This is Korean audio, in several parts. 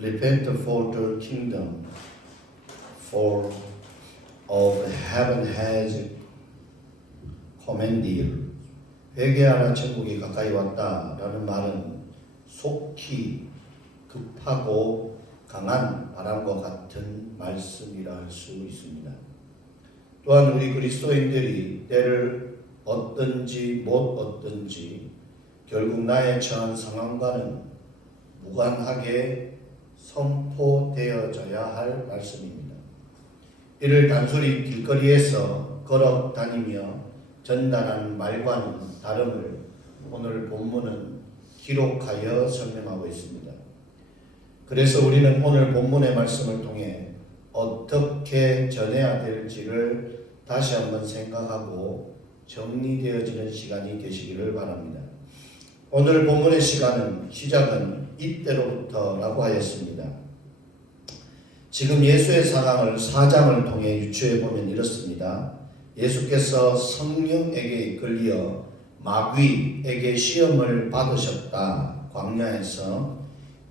repent for the kingdom for of heaven has commanded. 회개하라 천국이 가까이 왔다라는 말은 속히 급하고 강한 바람과 같은 말씀이라 할 수 있습니다. 또한 우리 그리스도인들이 때를 얻든지 못 얻든지 결국 나의 처한 상황과는 무관하게 선포되어져야 할 말씀입니다. 이를 단순히 길거리에서 걸어 다니며 전달하는 말과는 다름을 오늘 본문은 기록하여 설명하고 있습니다. 그래서 우리는 오늘 본문의 말씀을 통해 어떻게 전해야 될지를 다시 한번 생각하고 정리되어지는 시간이 되시기를 바랍니다. 오늘 본문의 시작은 이때로부터라고 하였습니다. 지금 예수의 상황을 4장을 통해 유추해 보면 이렇습니다. 예수께서 성령에게 이끌려 마귀에게 시험을 받으셨다. 광야에서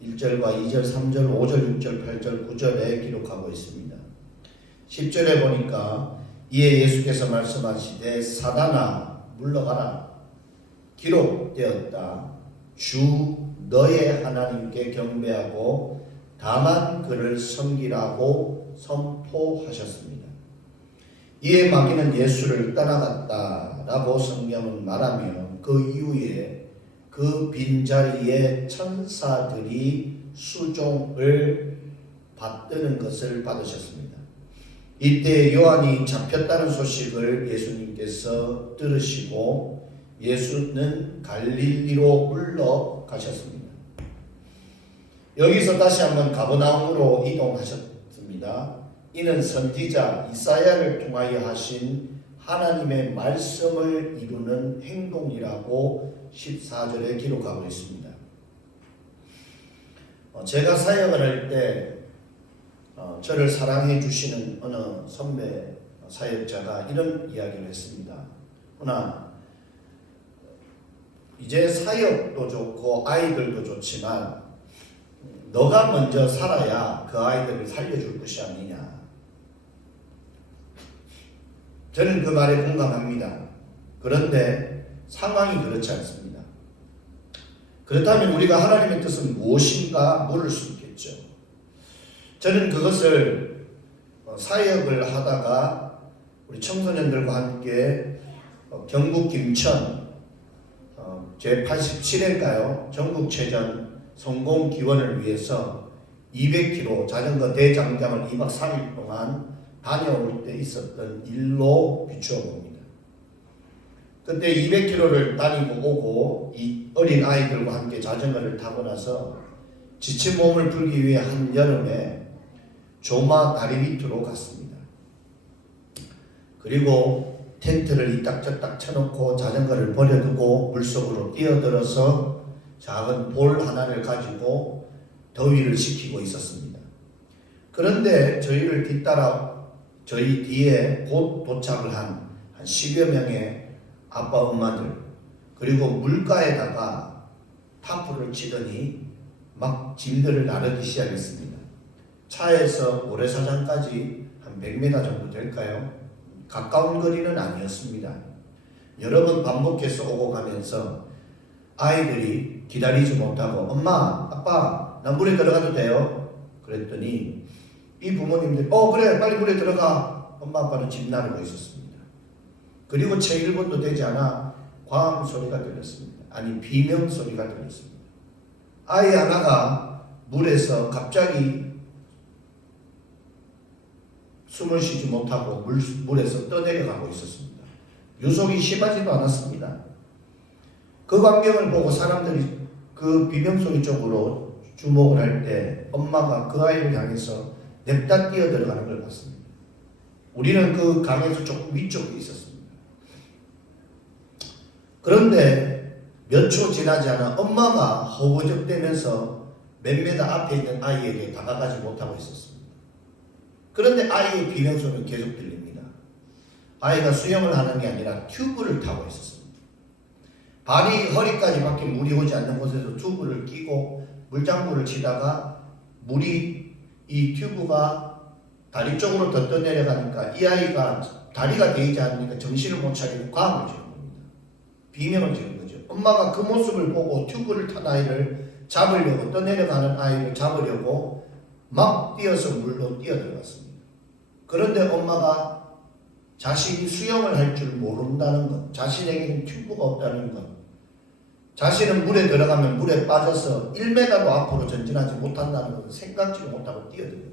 1절과 2절, 3절, 5절, 6절, 8절, 9절에 기록하고 있습니다. 10절에 보니까 이에 예수께서 말씀하시되 사단아 물러가라. 기록되었다. 주 너의 하나님께 경배하고 다만 그를 섬기라고 선포하셨습니다. 이에 마귀는 예수를 떠나갔다라고 성경은 말하며 그 이후에 그 빈자리에 천사들이 수종을 받드는 것을 받으셨습니다. 이때 요한이 잡혔다는 소식을 예수님께서 들으시고 예수는 갈릴리로 물러가셨습니다. 여기서 다시 한번 가버나움으로 이동하셨습니다. 이는 선지자 이사야를 통하여 하신 하나님의 말씀을 이루는 행동이라고 14절에 기록하고 있습니다. 제가 사역을 할 때 저를 사랑해 주시는 어느 선배 사역자가 이런 이야기를 했습니다. 허나 이제 사역도 좋고 아이들도 좋지만 너가 먼저 살아야 그 아이들을 살려줄 것이 아니냐. 저는 그 말에 공감합니다. 그런데 상황이 그렇지 않습니다. 그렇다면 우리가 하나님의 뜻은 무엇인가 물을 수 있겠죠. 저는 그것을 사역을 하다가 우리 청소년들과 함께 경북 김천 제87회인가요? 전국체전 성공 기원을 위해서 200km 자전거 대장장을 2박 3일 동안 다녀올 때 있었던 일로 비추어 봅니다. 그때 200km를 다니고 오고 이 어린 아이들과 함께 자전거를 타고 나서 지친 몸을 풀기 위해 한 여름에 조마 다리 밑으로 갔습니다. 그리고 텐트를 이딱저딱 쳐놓고 자전거를 버려두고 물속으로 뛰어들어서 작은 볼 하나를 가지고 더위를 식히고 있었습니다. 그런데 저희를 뒤따라 저희 뒤에 곧 도착을 한 10여 명의 아빠 엄마들 그리고 물가에다가 타프를 치더니 막 짐들을 나르기 시작했습니다. 차에서 모래사장까지 한 100m 정도 될까요? 가까운 거리는 아니었습니다. 여러 번 반복해서 오고 가면서 아이들이 기다리지 못하고 엄마, 아빠, 나 물에 들어가도 돼요? 그랬더니 이 부모님들이 그래 빨리 물에 들어가. 엄마 아빠는 집 나르고 있었습니다. 그리고 채 1분도 되지 않아 광 소리가 들렸습니다. 아니 비명 소리가 들렸습니다. 아이 하나가 물에서 갑자기 숨을 쉬지 못하고 물에서 떠내려가고 있었습니다. 유속이 심하지도 않았습니다. 그 광경을 보고 사람들이 그 비명소리 쪽으로 주목을 할 때 엄마가 그 아이를 향해서 냅다 뛰어들어가는 걸 봤습니다. 우리는 그 강에서 조금 위쪽에 있었습니다. 그런데 몇 초 지나지 않아 엄마가 허우적대면서 몇 미터 앞에 있는 아이에게 다가가지 못하고 있었습니다. 그런데 아이의 비명소리는 계속 들립니다. 아이가 수영을 하는 게 아니라 튜브를 타고 있었습니다. 발이 허리까지밖에 물이 오지 않는 곳에서 튜브를 끼고 물장구를 치다가 물이 이 튜브가 다리 쪽으로 더 떠내려가니까 이 아이가 다리가 되지 않으니까 정신을 못 차리고 과음을 지은 겁니다. 비명을 지은 거죠. 엄마가 그 모습을 보고 튜브를 탄 아이를 잡으려고, 떠내려가는 아이를 잡으려고 막 뛰어서 물로 뛰어들어갔습니다. 그런데 엄마가 자신이 수영을 할 줄 모른다는 것, 자신에게는 튜브가 없다는 것, 자신은 물에 들어가면 물에 빠져서 1m도 앞으로 전진하지 못한다는 것을 생각지도 못하고 뛰어들어요.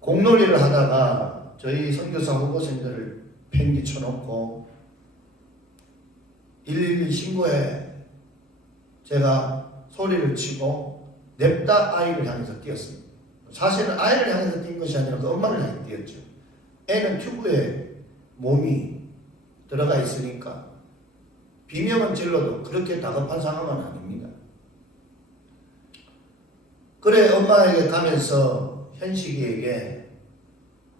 공놀이를 하다가 저희 선교사 후보생들을 팽개 쳐놓고 112 신고해 제가 소리를 치고 냅다 아이를 향해서 뛰었습니다. 사실은 아이를 향해서 뛴 것이 아니라 그 엄마를 향해 뛰었죠. 애는 튜브에 몸이 들어가 있으니까 비명은 질러도 그렇게 다급한 상황은 아닙니다. 그래 엄마에게 가면서 현식이에게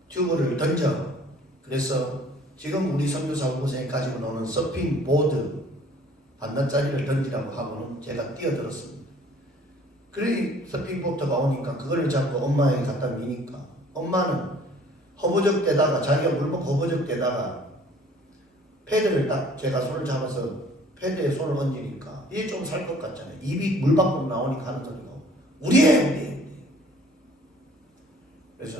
튜브를 던져. 그래서 지금 우리 선교사 후보생이 가지고 노는 서핑 보드 반나짜리를 던지라고 하고는 제가 뛰어들었습니다. 그래 서핑 보트가 오니까 그거를 잡고 엄마에게 갖다 미니까 엄마는 허버적대다가 자기가 물먹고 허버적대다가 패드를 딱 제가 손을 잡아서 패드에 손을 얹으니까 이게 좀 살 것 같잖아요. 입이 물 밖으로 나오니까 하는 소리가 우리애. 그래서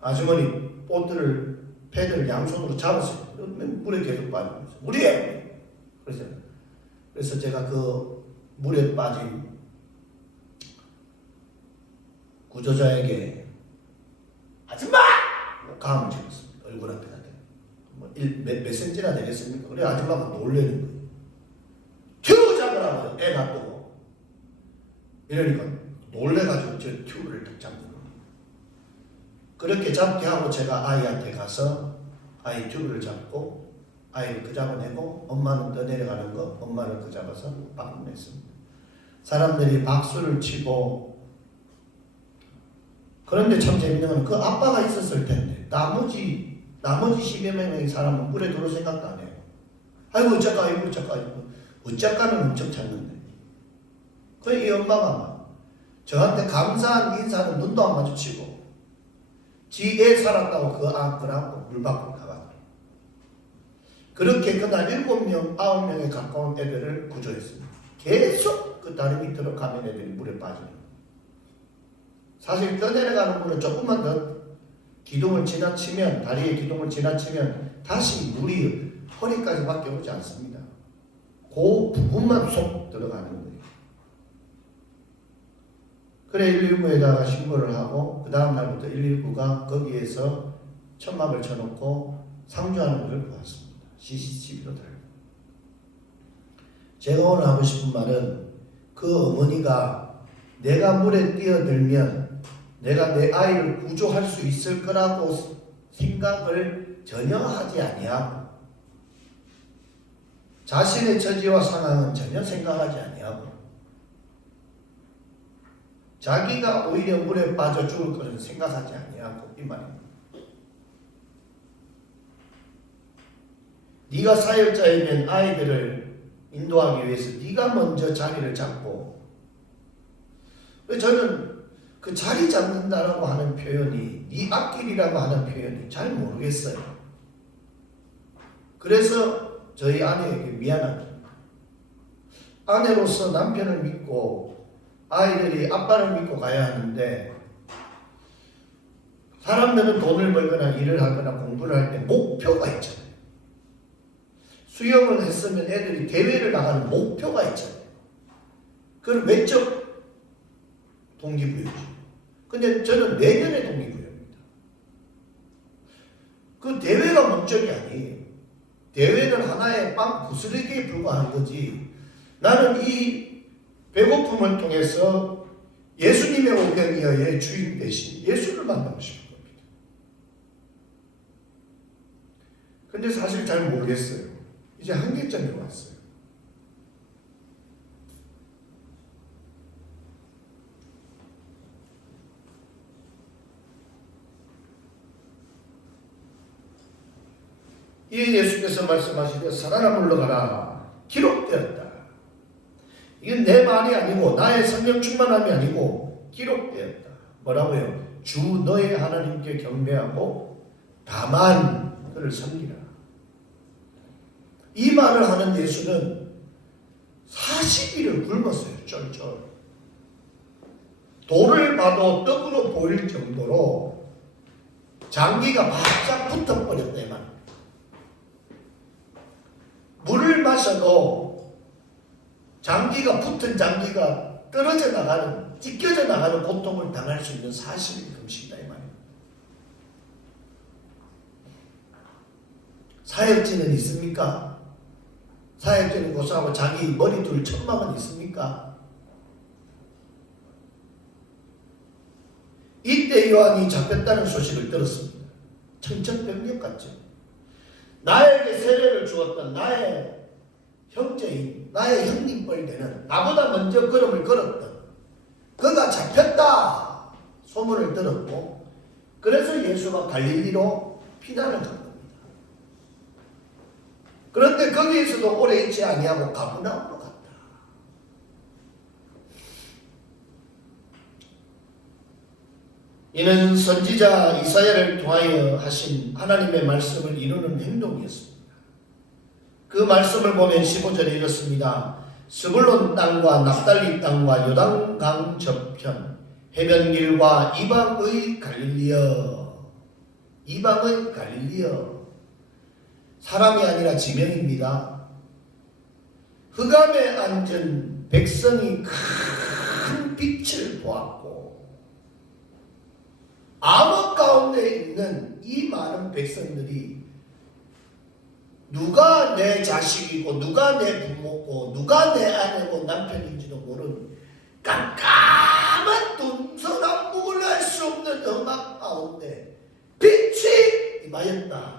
아주머니 보트를 패드를 양손으로 잡았어요. 물에 계속 빠지면서 우리애. 그래서 제가 그 물에 빠진 구조자에게 아줌마! 감을 찍었습니다. 얼굴 앞에다 몇 센치나 되겠습니까? 그래 아줌마가 놀래는 거예요. 튜브 잡으라고 애 놔두고 이러니까 놀래가지고 저 튜브를 딱 잡는 거예요. 그렇게 잡게 하고 제가 아이한테 가서 아이 튜브를 잡고 아이를 그 잡아내고 엄마는 떠내려가는 거 엄마를 그 잡아서 바꿔냈습니다. 사람들이 박수를 치고 그런데 참 재밌는 건 그 아빠가 있었을 텐데 나머지 10여 명의 사람은 물에 들어올 생각도 안 해요. 아이고 어쩌까는 엄청 찾는데 그 이 엄마가 막 저한테 감사한 인사는 눈도 안 마주치고 지 애 살았다고 그 아들하고 물 밖으로 나가더래요. 그렇게 그날 7명, 9명에 가까운 애들을 구조했습니다. 계속 그 다리 밑으로 가면 애들이 물에 빠져요. 사실 떠내려가는 물은 조금만 더 기둥을 지나치면 다리의 기둥을 지나치면 다시 물이 허리까지밖에 오지 않습니다. 그 부분만 쏙 들어가는 거예요. 그래 119에다가 신고를 하고 그 다음 날부터 119가 거기에서 천막을 쳐놓고 상주하는 것을 보았습니다. CCTV로 달고. 제가 오늘 하고 싶은 말은 그 어머니가 내가 물에 뛰어들면 내가 내 아이를 구조할 수 있을 거라고 생각을 전혀 하지 아니하고 자신의 처지와 상황은 전혀 생각하지 아니하고 자기가 오히려 물에 빠져 죽을 것을 생각하지 아니하고 이 말입니다. 네가 사역자이면 아이들을 인도하기 위해서 네가 먼저 자리를 잡고 저는 그 자리 잡는다라고 하는 표현이 네 앞길이라고 하는 표현이 잘 모르겠어요. 그래서 저희 아내에게 미안합니다. 아내로서 남편을 믿고 아이들이 아빠를 믿고 가야 하는데 사람들은 돈을 벌거나 일을 하거나 공부를 할 때 목표가 있잖아요. 수영을 했으면 애들이 대회를 나가는 목표가 있잖아요. 그건 외적 동기부여죠. 근데 저는 내년의 동기부여입니다. 그 대회가 목적이 아니에요. 대회는 하나의 빵 부스러기에 불과한 거지. 나는 이 배고픔을 통해서 예수님의 오병이어의 주인 대신 예수를 만나고 싶은 겁니다. 근데 사실 잘 모르겠어요. 이제 한계점에 왔어요. 이에 예수께서 말씀하시되 살아나 물러가라 기록되었다. 이건 내 말이 아니고 나의 성령 충만함이 아니고 기록되었다. 뭐라고요? 주 너의 하나님께 경배하고 다만 그를 섬기라. 이 말을 하는 예수는 40일을 굶었어요. 쩔쩔. 돌을 봐도 떡으로 보일 정도로 장기가 바짝 붙어버렸다 이 말. 물을 마셔도 장기가 붙은 장기가 떨어져 나가는, 찢겨져 나가는 고통을 당할 수 있는 40일 금식이다 이 말이에요. 사역지는 있습니까? 사역지는 고소하고 자기 머리 둘 천막은 있습니까? 이때 요한이 잡혔다는 소식을 들었습니다. 청천벽력 같죠. 나에게 세례를 주었던 나의 형제인, 나의 형님뻘 되는, 나보다 먼저 걸음을 걸었던 그가 잡혔다 소문을 들었고, 그래서 예수가 갈릴리로 피난을 간 겁니다. 그런데 거기에서도 오래 있지 아니하고 가버나움으로 갔다. 이는 선지자 이사야를 통하여 하신 하나님의 말씀을 이루는 행동이었습니다. 그 말씀을 보면 15절에 이렇습니다. 스불론 땅과 납달리 땅과 요단강 저편 해변길과 이방의 갈릴리여. 이방의 갈릴리여. 사람이 아니라 지명입니다. 흑암에 앉은 백성이 큰 빛을 보았고, 암흑 가운데 있는 이 많은 백성들이 누가 내 자식이고 누가 내 부모고 누가 내 아내고 남편인지도 모르는 깜깜한 동서남북을 알 수 없는 음악 가운데 빛이 임하였다.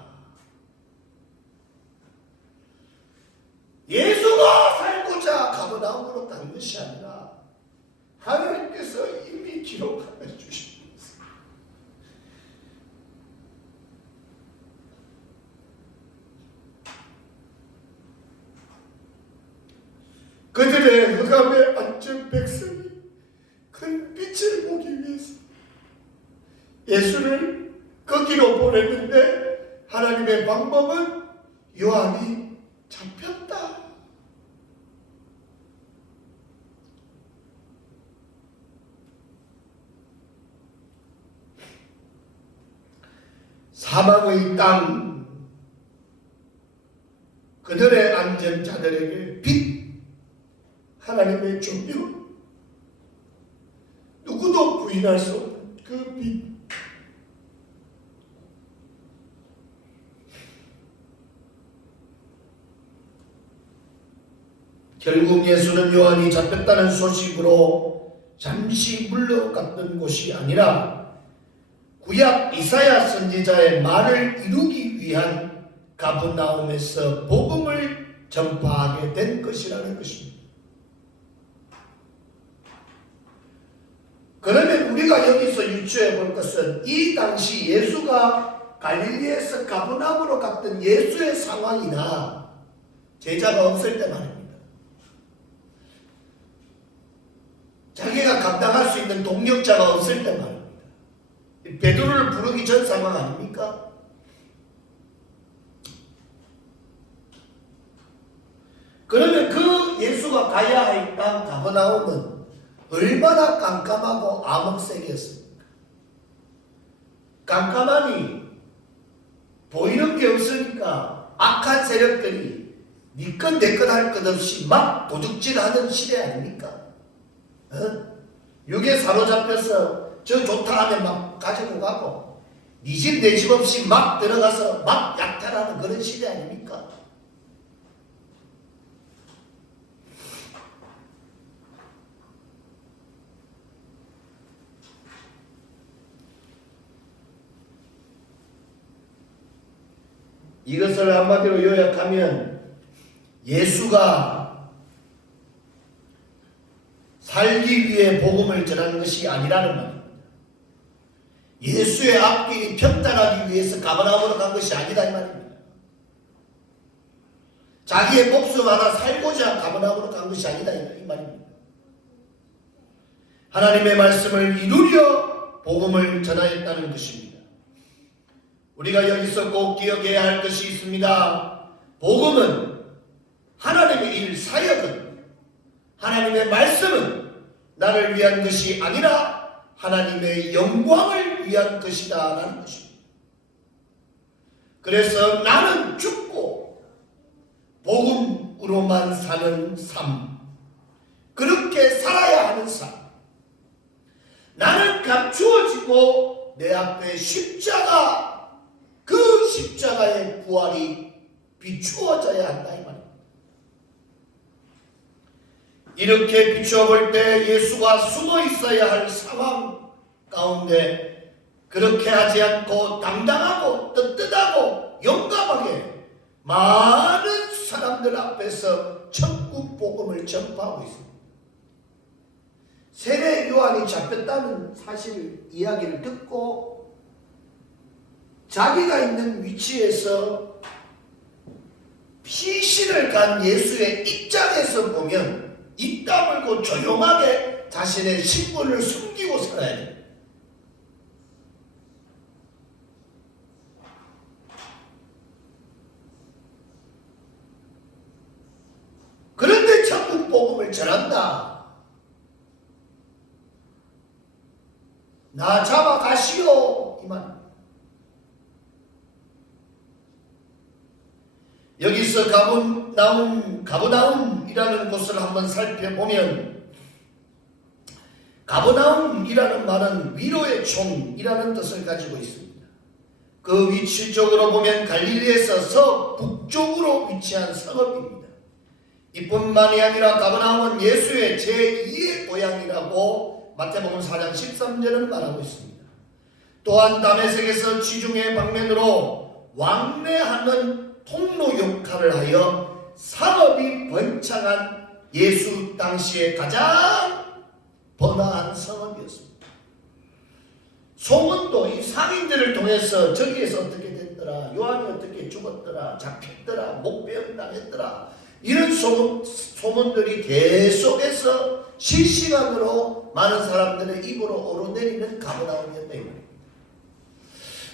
예수가 살고자 가버나움으로 간 것이 아니라 하나님께서 이미 기록하여 주신 것입니다. 그들의 흑암에 앉은 백성이 큰 빛을 보기 위해서 예수를 거기로 보냈는데, 하나님의 방법은 요한이 잡혔다. 사망의 땅, 그들의 앉은 자들에게 빛, 하나님의 조명, 누구도 부인할 수 없는 그 빛. 결국 예수는 요한이 잡혔다는 소식으로 잠시 물러갔던 곳이 아니라 구약 이사야 선지자의 말을 이루기 위한 가버나움에서 복음을 전파하게 된 것이라는 것입니다. 그러면 우리가 여기서 유추해 볼 것은 이 당시 예수가 갈릴리에서 가버나움으로 갔던 예수의 상황이나 제자가 없을 때 말입니다. 자기가 감당할 수 있는 동력자가 없을 때 말입니다. 베드로를 부르기 전 상황 아닙니까? 그러면 그 예수가 가야 할 땅 가버나움은 얼마나 깜깜하고 암흑색이었습니까? 깜깜하니 보이는 게 없으니까 악한 세력들이 니건 내건 할 것 없이 막 도둑질하는 시대 아닙니까? 육에 사로잡혀서 저 좋다 하면 막 가지고 가고, 니 집 내 집 없이 막 들어가서 막 약탈하는 그런 시대 아닙니까? 이것을 한마디로 요약하면 예수가 살기 위해 복음을 전하는 것이 아니라는 말입니다. 예수의 앞길이 평탄하기 위해서 가버나움으로 간 것이 아니다 이 말입니다. 자기의 목숨 하나 살고자 가버나움으로 간 것이 아니다 이 말입니다. 하나님의 말씀을 이루려 복음을 전하였다는 것입니다. 우리가 여기서 꼭 기억해야 할 것이 있습니다. 복음은 하나님의 일 사역은 하나님의 말씀은 나를 위한 것이 아니라 하나님의 영광을 위한 것이다 라는 것입니다. 그래서 나는 죽고 복음으로만 사는 삶, 그렇게 살아야 하는 삶, 나는 감추어지고 내 앞에 십자가, 그 십자가의 부활이 비추어져야 한다 이 말입니다. 이렇게 비추어 볼 때 예수가 숨어 있어야 할 상황 가운데 그렇게 하지 않고 당당하고 떳떳하고 용감하게 많은 사람들 앞에서 천국 복음을 전파하고 있습니다. 세례 요한이 잡혔다는 사실 이야기를 듣고 자기가 있는 위치에서 피신을 간 예수의 입장에서 보면 입 다물고 조용하게 자신의 신분을 숨기고 살아야 됩니다. 그런데 천국 복음을 전한다. 나 잡아가시오 이 말. 여기서 가버나움이라는 곳을 한번 살펴보면 가버나움이라는 말은 위로의 총이라는 뜻을 가지고 있습니다. 그 위치적으로 보면 갈릴리에서 서북쪽으로 위치한 성읍입니다. 이뿐만이 아니라 가버나움은 예수의 제2의 고향이라고 마태복음 4장 13절은 말하고 있습니다. 또한 다메섹에서 지중해 방면으로 왕래하는 통로 역할을 하여 상업이 번창한 예수 당시에 가장 번화한 성읍이었습니다. 소문도 이 상인들을 통해서 저기에서 어떻게 됐더라, 요한이 어떻게 죽었더라, 잡혔더라, 목배임 당했더라, 이런 소문들이 계속해서 실시간으로 많은 사람들의 입으로 오르내리는 가버나움이었다 이 말입니다.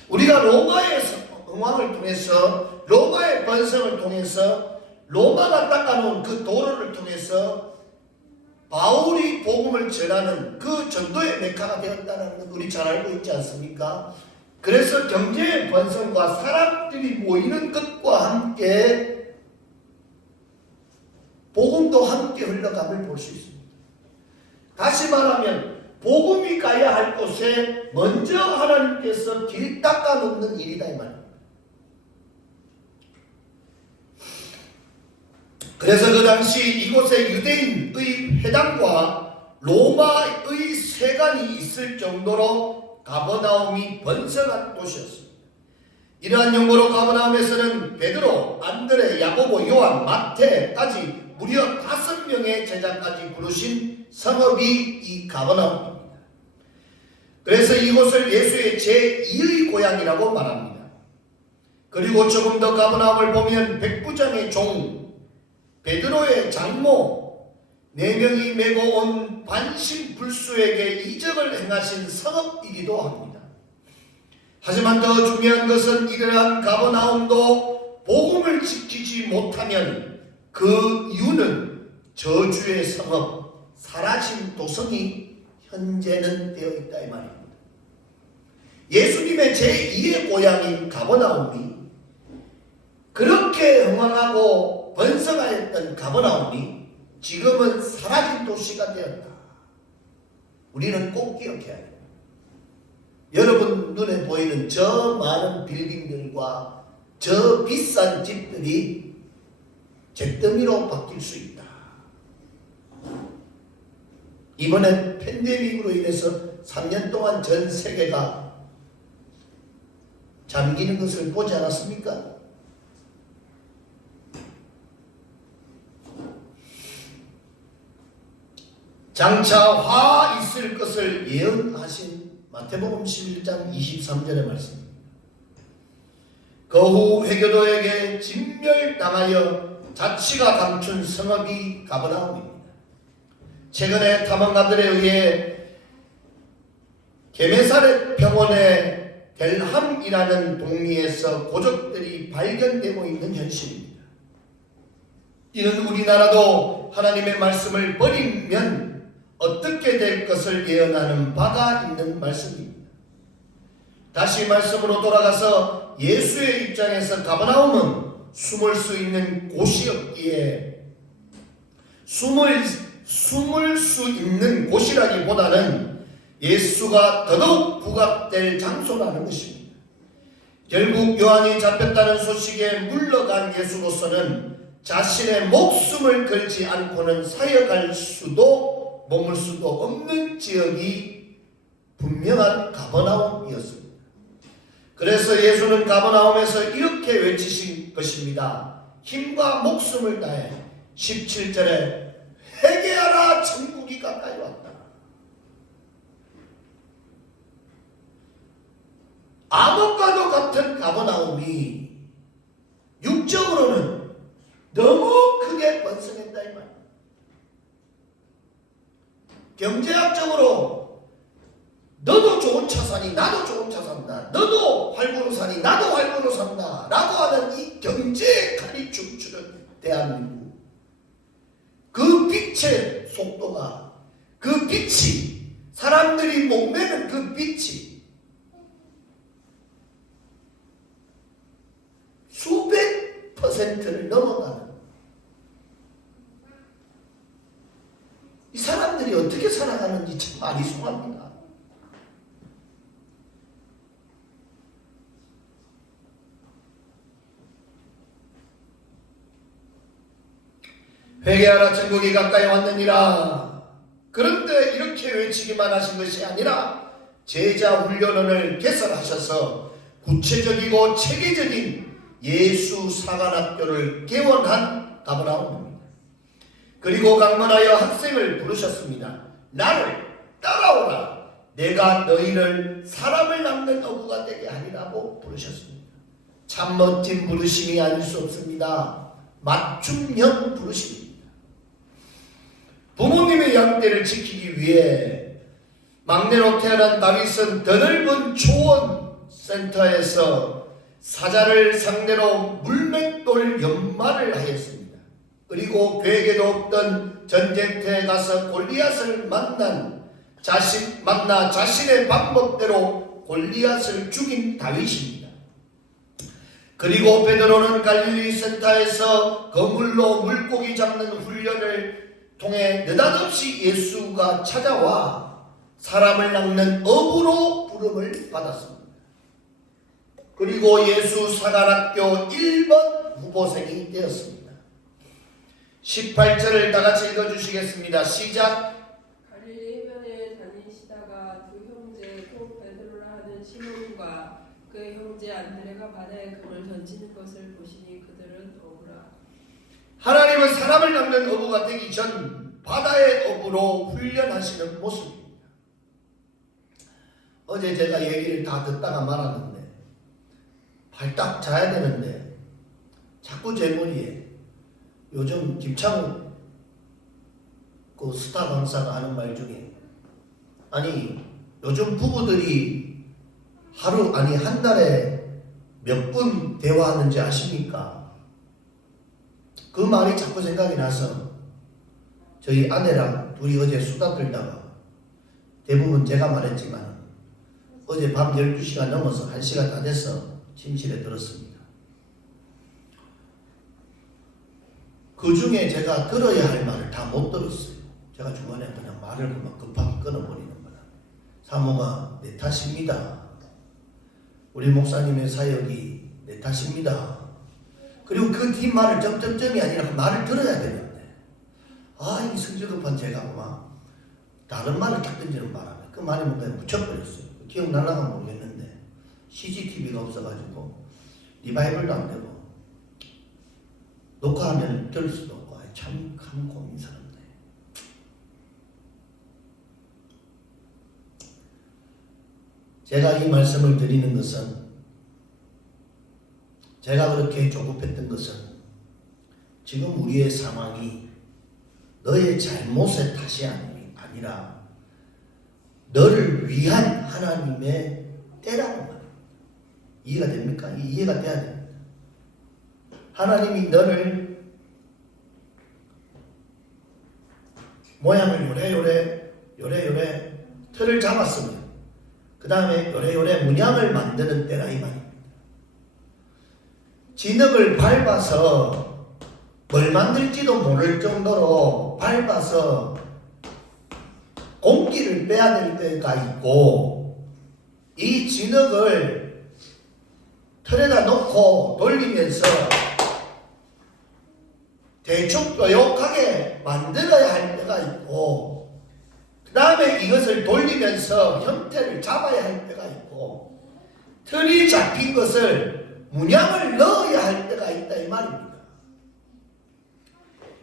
우리가 로마의 응왕을 통해서, 로마의 번성을 통해서, 로마가 닦아놓은 그 도로를 통해서 바울이 복음을 전하는 그 전도의 메카가 되었다는 건 우리 잘 알고 있지 않습니까? 그래서 경제의 번성과 사람들이 모이는 것과 함께 복음도 함께 흘러감을 볼 수 있습니다. 다시 말하면 복음이 가야 할 곳에 먼저 하나님께서 길 닦아 놓는 일이다 이 말입니다. 그래서 그 당시 이곳에 유대인의 회당과 로마의 세관이 있을 정도로 가버나움이 번성한 도시였습니다. 이러한 용어로 가버나움에서는 베드로, 안드레, 야고보, 요한, 마태까지 무려 5명의 제자까지 부르신 성읍이 이 가버나움입니다. 그래서 이곳을 예수의 제2의 고향이라고 말합니다. 그리고 조금 더 가버나움을 보면 백부장의 종, 베드로의 장모, 4명이 메고 온 반신불수에게 이적을 행하신 성읍이기도 합니다. 하지만 더 중요한 것은 이러한 가버나움도 복음을 지키지 못하면 그 이유는 저주의 성읍, 사라진 도성이 현재는 되어 있다 이 말입니다. 예수님의 제2의 고향인 가버나움이 그렇게 흥왕하고 번성하였던 가버나움이 지금은 사라진 도시가 되었다. 우리는 꼭 기억해야 합니다. 여러분 눈에 보이는 저 많은 빌딩들과 저 비싼 집들이 잿더미로 바뀔 수 있다. 이번에 팬데믹으로 인해서 3년 동안 전 세계가 잠기는 것을 보지 않았습니까? 장차 화 있을 것을 예언하신 마태복음 11장 23절의 말씀입니다. 그후 회교도에게 진멸당하여 자치가 감춘 성읍이 가버나움입니다. 최근에 탐험가들에 의해 게네사렛 병원의 델함이라는 동리에서 고적들이 발견되고 있는 현실입니다. 이는 우리나라도 하나님의 말씀을 버리면 어떻게 될 것을 예언하는 바가 있는 말씀입니다. 다시 말씀으로 돌아가서 예수의 입장에서 가버나움은 숨을 수 있는 곳이었기에 숨을 수 있는 곳이라기보다는 예수가 더더욱 부각될 장소라는 것입니다. 결국 요한이 잡혔다는 소식에 물러간 예수로서는 자신의 목숨을 걸지 않고는 사역할 수도 머물 수도 없는 지역이 분명한 가버나움이었습니다. 그래서 예수는 가버나움에서 이렇게 외치신 것입니다. 힘과 목숨을 다해 17절에 회개하라, 천국이 가까이 왔다. 암흑과도 같은 가버나움이 육적으로는 너무 크게 번성했다 이 말. 경제학적으로 너도 좋은 차 사니 나도 좋은 차 산다. 너도 활구로 사니 나도 활구로 산다. 라고 하는 이 경제의 칼이 춤추는 대한민국. 그 빛의 속도가, 그 빛이, 사람들이 목매는 그 빛이 수백 %를 넘어가는, 이 사람들이 어떻게 살아가는지 참 아리송합니다. 회개하라, 천국이 가까이 왔느니라. 그런데 이렇게 외치기만 하신 것이 아니라 제자 훈련원을 개설하셔서 구체적이고 체계적인 예수 사관학교를 개원한 가버나움입니다. 그리고 강론하여 학생을 부르셨습니다. 나를 따라오라. 내가 너희를 사람을 낚는 어부가 되게 하리라고 부르셨습니다. 참 멋진 부르심이 아닐 수 없습니다. 맞춤형 부르심입니다. 부모님의 양떼를 지키기 위해 막내로 태어난 다윗은 더 넓은 초원 센터에서 사자를 상대로 물맷돌 연마를 하였습니다. 그리고 계획에도 없던 전쟁터에 가서 골리앗을 만나 자신의 방법대로 골리앗을 죽인 다윗입니다. 그리고 베드로는 갈릴리 센터에서 거물로 물고기 잡는 훈련을 통해 느닷없이 예수가 찾아와 사람을 낚는 어부로 부름을 받았습니다. 그리고 예수 사관학교 1번 후보생이 되었습니다. 18절을 다같이 읽어주시겠습니다. 시작. 갈릴리 해변에 다니시다가 두 형제 곧 베드로라 하는 시몬과 그의 형제 안드레가 바다에 금을 던지는 것을 보시니 그들은 어부라. 하나님은 사람을 낚는 어부가 되기 전 바다의 어부로 훈련하시는 모습입니다. 어제 제가 얘기를 다 듣다가 말았는데 발딱 자야 되는데 자꾸 제 머리에 요즘 김창욱 그 스타 강사가 하는 말 중에 아니 요즘 부부들이 한 달에 몇 분 대화하는지 아십니까? 그 말이 자꾸 생각이 나서 저희 아내랑 둘이 어제 수다 떨다가 대부분 제가 말했지만 어제 밤 12시가 넘어서 1시가 다 돼서 침실에 들었습니다. 그 중에 제가 들어야 할 말을 다 못 들었어요. 제가 중간에 그냥 말을 급하게 끊어버리는 거라. 사모가 내 탓입니다. 우리 목사님의 사역이 내 탓입니다. 그리고 그 뒷말을 점점점이 아니라 그 말을 들어야 되는데 이 성질급한 제가 막 다른 말을 딱 던지는 바람에 그 말이 뭔가 묻혀버렸어요. 기억날라가 모르겠는데 CCTV가 없어가지고 리바이벌도 안 되고 녹화하면 들을 수도 없고 참 고민스럽네. 제가 이 말씀을 드리는 것은 제가 그렇게 조급했던 것은 지금 우리의 상황이 너의 잘못의 탓이 아니라 너를 위한 하나님의 때라는 말이에요. 이해가 됩니까? 이해가 돼야 됩니다. 하나님이 너를 모양을 요래 틀을 잡았으면 그 다음에 요래 문양을 만드는 때라 이 말입니다. 진흙을 밟아서 뭘 만들지도 모를 정도로 밟아서 공기를 빼야 될 때가 있고, 이 진흙을 틀에다 놓고 돌리면서 대충 뾰족하게 만들어야 할 때가 있고, 그 다음에 이것을 돌리면서 형태를 잡아야 할 때가 있고, 틀이 잡힌 것을 문양을 넣어야 할 때가 있다 이 말입니다.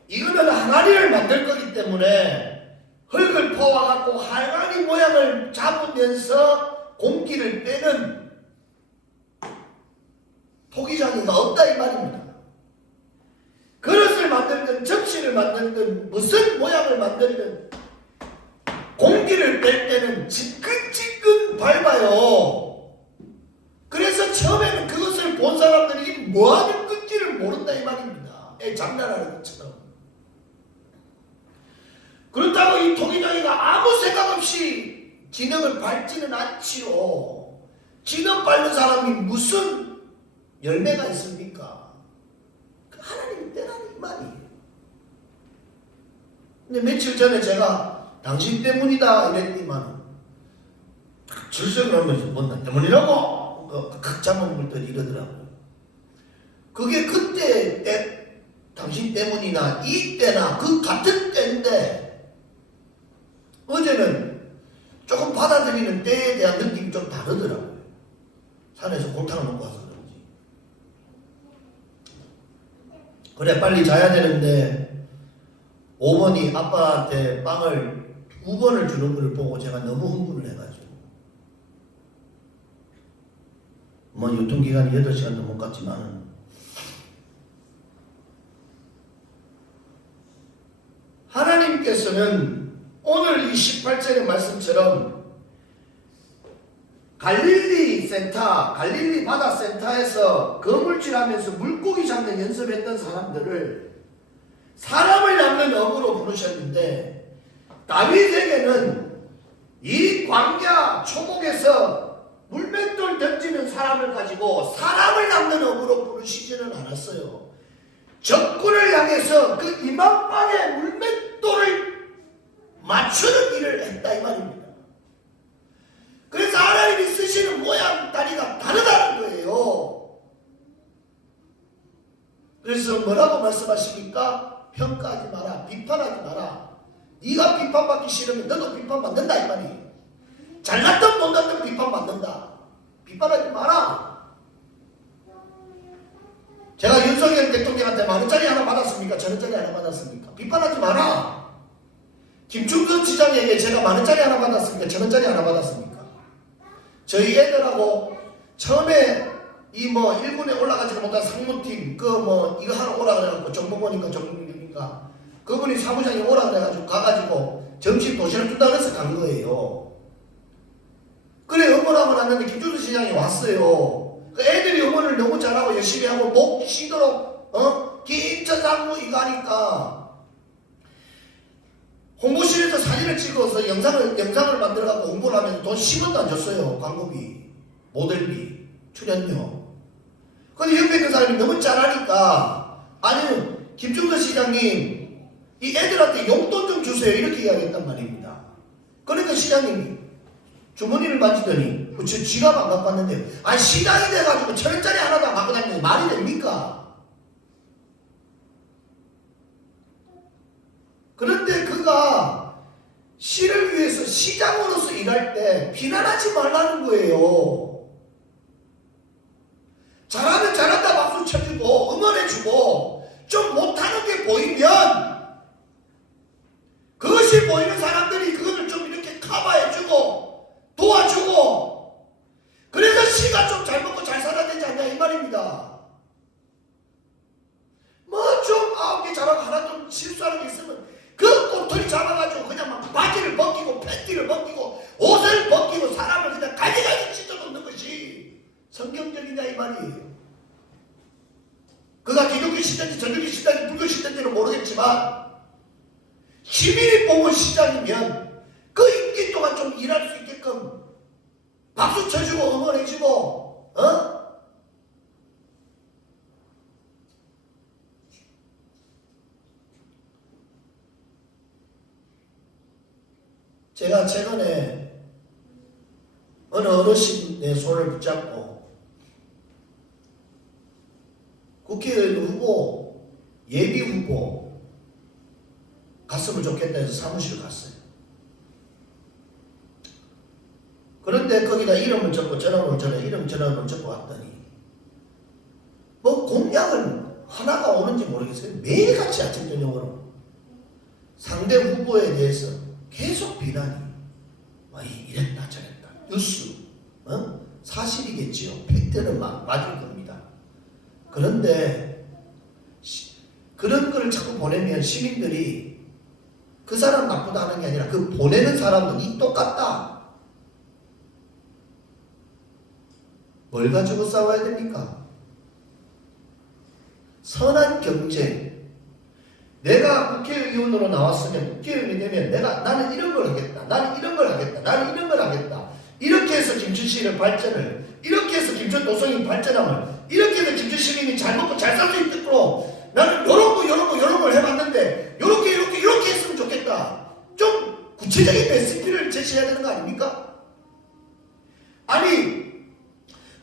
이거는 항아리를 만들 거기 때문에 흙을 퍼와갖고 항아리 모양을 잡으면서 공기를 빼는 토기장이가 없다 이 말입니다. 그릇을 만들든 접시를 만들든 무슨 모양을 만들든 공기를 뺄 때는 지끈지끈 밟아요. 그래서 처음에는 그것을 본 사람들이 뭐하는 건지를 모른다 이 말입니다. 장난하는 것처럼. 그렇다고 이 토기장이가 아무 생각 없이 진흙을 밟지는 않지요. 진흙 밟는 사람이 무슨 열매가 있습니까? 하나님이 때라는 이 말이에요. 근데 며칠 전에 제가 당신 때문이다 이랬더니만 질색을 하면서 뭔나 때문이라고 각 잡아먹을 이러더라고요. 그게 그때 당신 때문이나 이때나 그 같은 때인데, 어제는 조금 받아들이는 때에 대한 느낌이 좀 다르더라고요. 산에서 골탕을 먹고 와서 그런지. 그래 빨리 자야 되는데 5번이 아빠한테 빵을 2번을 주는 걸 보고 제가 너무 흥분을 해가지고, 뭐 유통기간이 8시간도 못 갔지만 하나님께서는 오늘 이 18절의 말씀처럼 갈릴리 바다 센터에서 거물질하면서 물고기 잡는 연습했던 사람들을 사람을 잡는 업으로 부르셨는데, 다윗에게는 이 광야 초목에서 물맷돌 던지는 사람을 가지고 사람을 잡는 업으로 부르시지는 않았어요. 적군을 향해서 그 이만방의 물맷돌을 맞추는 일을 했다 이 말입니다. 그래서 하나님이 쓰시는 모양 다리가 다르다는 거예요. 그래서 뭐라고 말씀하십니까? 평가하지 마라, 비판하지 마라. 네가 비판받기 싫으면 너도 비판받는다 이 말이에요. 잘났든 못났든 비판받는다. 비판하지 마라. 제가 윤석열 대통령한테 10,000원짜리 하나 받았습니까? 1,000원짜리 하나 받았습니까? 비판하지 마라. 김충근 지장에게 제가 10,000원짜리 하나 받았습니까? 1,000원짜리 하나 받았습니까? 저희 애들하고 처음에 이 뭐 1군에 올라가지 못한 상무팀 이거 하러 오라 그래가지고 정보보니까 그분이 사무장이 오라 그래가지고 가가지고 점심 도시락 준다 그래서 간 거예요. 그래 응원하고 났는데 김충근 시장이 왔어요. 그 애들이 응원을 너무 잘하고 열심히 하고 목 쉬도록 김천상무 이거 하니까 홍보실에서 사진을 찍어서 영상을 만들어갖고 홍보를 하면 돈 10원도 안 줬어요. 광고비, 모델비, 출연료. 근데 옆에 있는 사람이 너무 잘하니까, 아니면 김충근 시장님 이 애들한테 용돈 좀 주세요 이렇게 이야기했단 말입니다. 그러니까 시장님이 주머니를 만지더니 저 지갑 안 갖고 왔는데, 시장이 돼가지고 1,000원짜리 하나 다 갖고 다니는데 말이 됩니까? 그런데 그가 시를 위해서 시장으로서 일할 때 비난하지 말라는 거예요. 잘하면 잘한다 박수 쳐주고 응원해주고, 좀 못하는 게 보이면 그것이 보이는 사람들이 그것을 좀 이렇게 커버해주고 도와주고, 그래서 시가 좀 잘 먹고 잘 살아야 되지 않냐 이 말입니다. 뭐 좀 9개 잘하고 하나 좀 실수하는 게 있으면 그 꼬투리 잡아가지고 그냥 막 바지를 벗기고 팬티를 벗기고 옷 먹히고 사람을 그냥 가지가지 찢어놓는 것이 성경적이냐 이 말이에요. 그가 기독교 시대인지 전주교 시대인지 불교 시대인지는 모르겠지만 시민이 뽑은 시장이면 그 임기 동안 좀 일할 수 있게끔 박수 쳐주고 응원해주고 제가 최근에 어느 어르신의 손을 붙잡고 국회의원 후보, 예비 후보 갔으면 좋겠다 해서 사무실 갔어요. 그런데 거기다 이름을 적고 전화번호를 전화번호를 적고 왔더니 뭐 공약은 하나가 오는지 모르겠어요. 매일같이 아침 저녁으로 상대 후보에 대해서 계속 비난이 이랬다 저랬다 뉴스 사실이겠지요. 팩트는 맞을 겁니다. 그런데 그런 걸 자꾸 보내면 시민들이 그 사람 나쁘다 하는 게 아니라 그 보내는 사람도 이 똑같다. 뭘 가지고 싸워야 됩니까? 선한 경쟁. 내가 국회의원으로 나왔으면 국회의원이 되면 나는 이런 걸 하겠다. 나는 이런 걸 하겠다. 나는 이런 걸 하겠다. 이렇게 해서 김천시의 발전을, 이렇게 해서 김천 도성이 발전함을, 이렇게 해서 김천시민이 잘 먹고 잘 살 수 있도록 나는 요런 걸 해봤는데 요렇게 했으면 좋겠다. 좀 구체적인 레시피를 제시해야 되는 거 아닙니까? 아니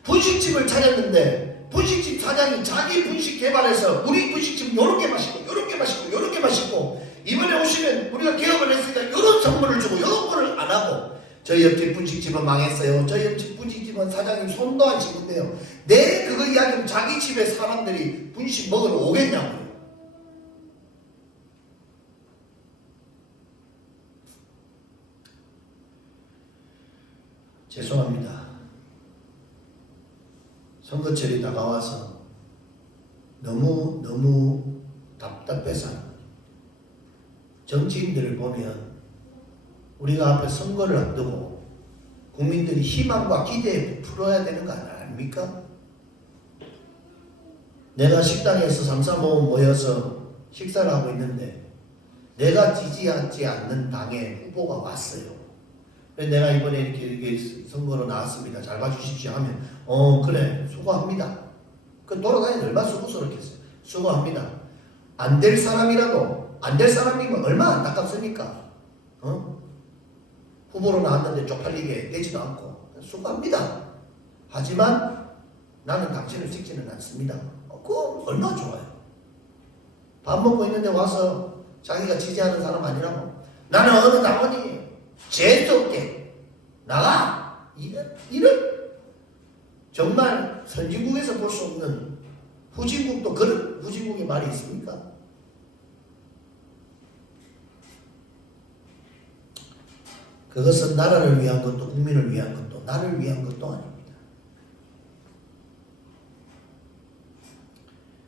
분식집을 차렸는데 분식집 사장이 자기 분식 개발해서 우리 분식집 요렇게 맛있고 요렇게 맛있고 요렇게 맛있고 이번에 오시면 우리가 개업을 했으니까 요런 선물을 주고 요런 거를 안 하고 저희 옆집 분식집은 망했어요. 저희 옆집 분식집은 사장님 손도 안 씻는데요. 내 그거 이야기하면 자기 집에 사람들이 분식 먹으러 오겠냐고요. 죄송합니다. 선거철이 다가와서 너무 답답해서 정치인들을 보면 우리가 앞에 선거를 앞두고 국민들이 희망과 기대에 부풀어야 되는 거 아닙니까? 내가 식당에서 삼삼오오 모여서 식사를 하고 있는데 내가 지지하지 않는 당의 후보가 왔어요. 내가 이번에 이렇게 선거로 나왔습니다. 잘 봐주십시오 하면 그래 수고합니다. 그 돌아다니는 얼마나 수고스럽겠어요. 수고합니다. 안 될 사람이라도 안 될 사람이면 얼마나 안타깝습니까? 후보로 나왔는데 쪽팔리게 되지도 않고 수고합니다. 하지만 나는 당신을 찍지는 않습니다. 그거 얼마나 좋아요. 밥 먹고 있는데 와서 자기가 지지하는 사람 아니라고 나는 어느 당원이 재수 없게 나가 이런 정말 선진국에서 볼 수 없는 후진국도 그런 후진국의 말이 있습니까? 그것은 나라를 위한 것도 국민을 위한 것도 나를 위한 것도 아닙니다.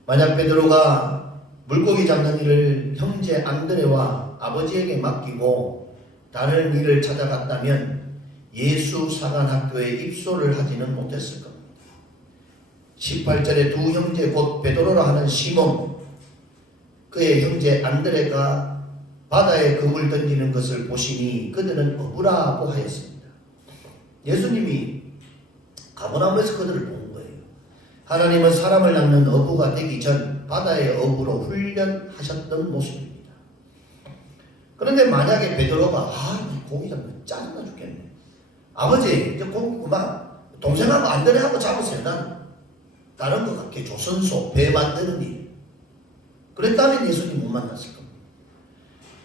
만약 베드로가 물고기 잡는 일을 형제 안드레와 아버지에게 맡기고 다른 일을 찾아갔다면 예수 사관학교에 입소를 하지는 못했을 겁니다. 18절에 두 형제 곧 베드로라 하는 시몬 그의 형제 안드레가 바다에 금을 던지는 것을 보시니 그들은 어부라고 하였습니다. 예수님이 가버나움에서 그들을 본 거예요. 하나님은 사람을 낚는 어부가 되기 전 바다의 어부로 훈련하셨던 모습입니다. 그런데 만약에 베드로가 고기 잡는 짜증나 죽겠네. 아버지 이제 고기 그만 동생하고 안드레하고 잡으세요. 난 다른 거 같게 조선소 배 만드는 일. 그랬다면 예수님 못 만났을 겁니다.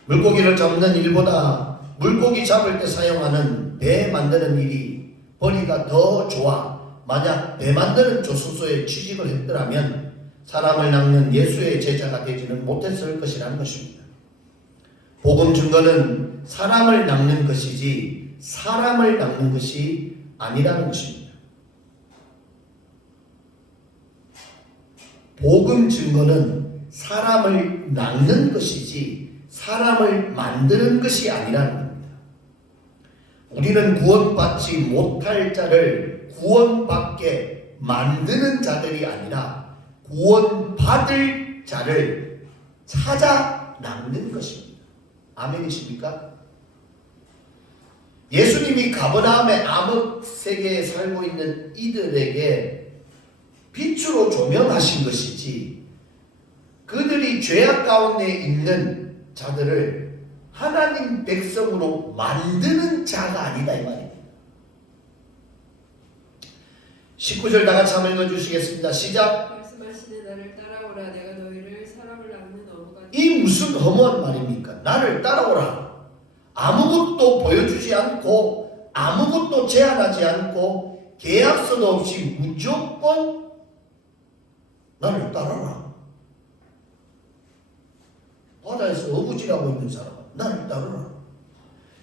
물고기를 잡는 일보다 물고기 잡을 때 사용하는 배 만드는 일이 벌이가 더 좋아 만약 배 만드는 조선소에 취직을 했더라면 사람을 낚는 예수의 제자가 되지는 못했을 것이라는 것입니다. 복음 증거는 사람을 낚는 것이지 사람을 낚는 것이 아니라는 것입니다. 복음 증거는 사람을 낚는 것이지 사람을 만드는 것이 아니라는 겁니다. 우리는 구원받지 못할 자를 구원받게 만드는 자들이 아니라 구원받을 자를 찾아 낚는 것입니다. 아멘이십니까? 예수님이 가버나움의 암흑 세계에 살고 있는 이들에게 빛으로 조명하신 것이지, 그들이 죄악 가운데 있는 자들을 하나님 백성으로 만드는 자가 아니다 이 말입니다. 19절 다 같이 한번 읽어주시겠습니다. 시작. 말씀하시는 나를 따라오라. 내가 너희를 사람을 낳는 어부가 이 무슨 허무한 말입니까? 나를 따라오라. 아무것도 보여주지 않고 아무것도 제한하지 않고 계약서도 없이 무조건 나를 따라라. 바다에서 어부질하고 있는 사람 나를 따르라.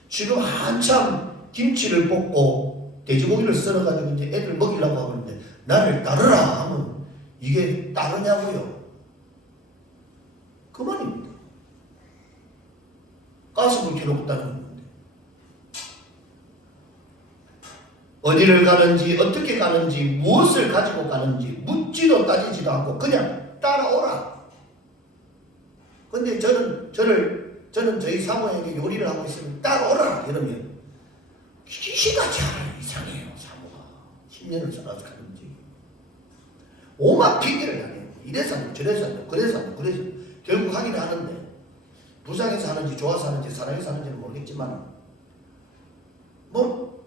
지금 한참 김치를 볶고 돼지고기를 썰어가지고 이제 애들 먹이려고 하는데 나를 따르라 하면 이게 따르냐고요? 그 말입니다. 가슴을 켜놓고 따르는 건데, 어디를 가는지 어떻게 가는지 무엇을 가지고 가는지 묻지도 따지지도 않고 그냥 따라오라. 근데 저는 저희 사모에게 요리를 하고 있으면 따라오라 이러면 귀신같이 이상해요. 사모가 10년을 살아서 가는지 오만 핑계를 하네요. 이래서 하고 저래서 하고 그래서 하고 그래서 결국 하긴 하는데, 부상해서 하는지 좋아서 하는지 사랑해서 하는지는 모르겠지만 뭐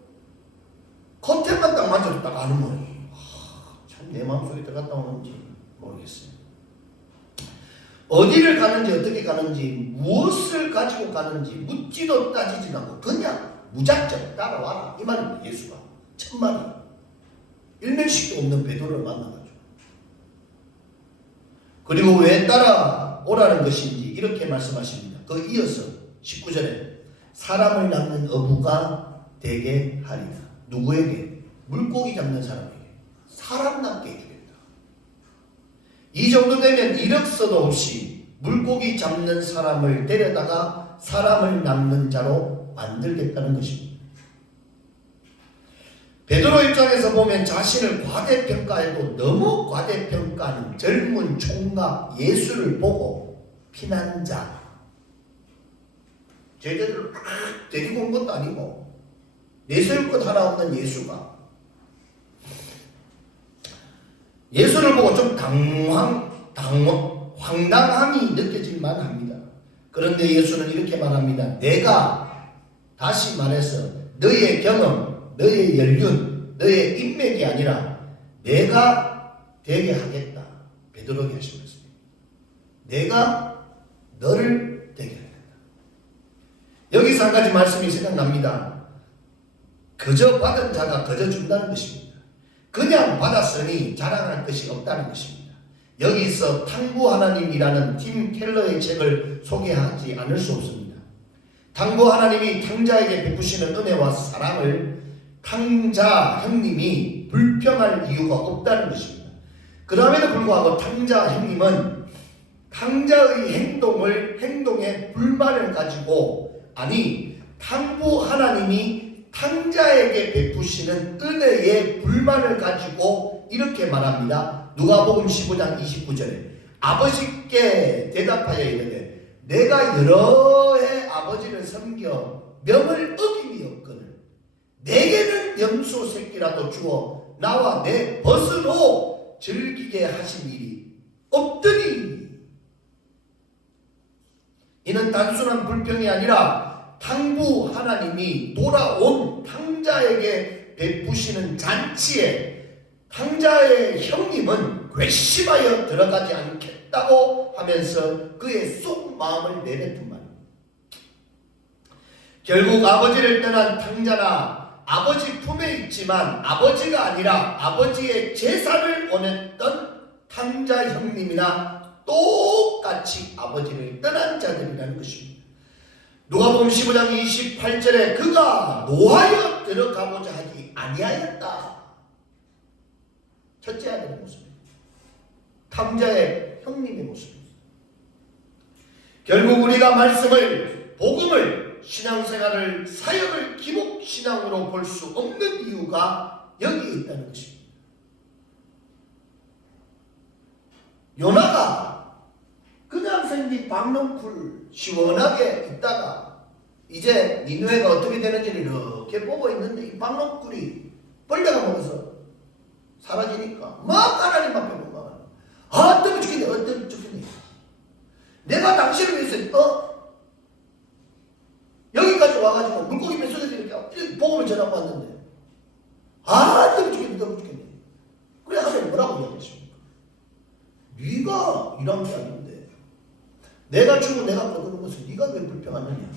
겉에만 딱 만져도 딱 아는 거예요. 참 내 마음속에 들어갔다 오는지 모르겠어요. 어디를 가는지 어떻게 가는지 무엇을 가지고 가는지 묻지도 따지지도 않고 그냥 무작정 따라와라 이 말입니다. 예수가 천만이 일면식도 없는 베드로를 만나가지고, 그리고 왜 따라오라는 것인지 이렇게 말씀하십니다. 그 이어서 19절에 사람을 낚는 어부가 되게 하리라. 누구에게? 물고기 잡는 사람에게 사람 낚게 해주겠다. 이 정도 되면 이력서도 없이 물고기 잡는 사람을 데려다가 사람을 낚는 자로 만들겠다는 것입니다. 베드로 입장에서 보면 자신을 과대평가해도 너무 과대평가하는 젊은 총각 예수를 보고 피난자, 제자들을 막 데리고 온 것도 아니고 내세울 것 하나 없는 예수가 예수를 보고 좀 황당함이 느껴질 만합니다. 그런데 예수는 이렇게 말합니다. 내가, 다시 말해서 너의 경험, 너의 연륜, 너의 인맥이 아니라 내가 되게 하겠다. 베드로에게 하신 말씀입니다. 내가 너를 되게 하겠다. 여기서 한 가지 말씀이 생각납니다. 그저 받은 자가 그저 준다는 것입니다. 그냥 받았으니 자랑할 것이 없다는 것입니다. 여기서 탕부 하나님이라는 팀 켈러의 책을 소개하지 않을 수 없습니다. 탕부 하나님이 탕자에게 베푸시는 은혜와 사랑을 탕자 형님이 불평할 이유가 없다는 것입니다. 그럼에도 불구하고 탕자 형님은 탕자의 행동에 불만을 가지고, 아니 탕부 하나님이 탕자에게 베푸시는 은혜에 불만을 가지고 이렇게 말합니다. 누가복음 15장 29절에 아버지께 대답하여 이르되 내가 여러 해 아버지를 섬겨 명을 어김이 없거늘 내게는 염소 새끼라도 주어 나와 내 벗으로 즐기게 하신 일이 없더니, 이는 단순한 불평이 아니라 탕부 하나님이 돌아온 탕자에게 베푸시는 잔치에 탕자의 형님은 괘씸하여 들어가지 않겠다고 하면서 그의 속마음을 내뱉은 말입니다. 결국 아버지를 떠난 탕자나 아버지 품에 있지만 아버지가 아니라 아버지의 재산을 원했던 탕자 형님이나 똑같이 아버지를 떠난 자들이라는 것입니다. 누가복음 15장 28절에 그가 노하여 들어가고자 하지 아니하였다. 첫째 아들의 모습입니다. 탕자의 형님의 모습입니다. 결국 우리가 말씀을, 복음을, 신앙생활을, 사역을 신앙으로 볼 수 없는 이유가 여기에 있다는 것입니다. 요나가 그냥 생긴 박넝쿨 시원하게 있다가 이제 니느웨가 어떻게 되는지를 이렇게 보고 있는데 이 박넝쿨이 벌레가 먹어서 사라지니까 막 하나님 앞에 보면 때문에 죽겠네, 때문에 죽겠네. 내가 당신을 위해서 여기까지 와가지고 물고기 뱃속에서 이렇게 복음을 전하고 왔는데 때문에 죽겠네, 때문에 죽겠네. 그래 하나님 뭐라고 이야기하십니까? 네가 일한 게 아닌데 내가 주고 내가 거두는 것을 네가 왜 불평하느냐?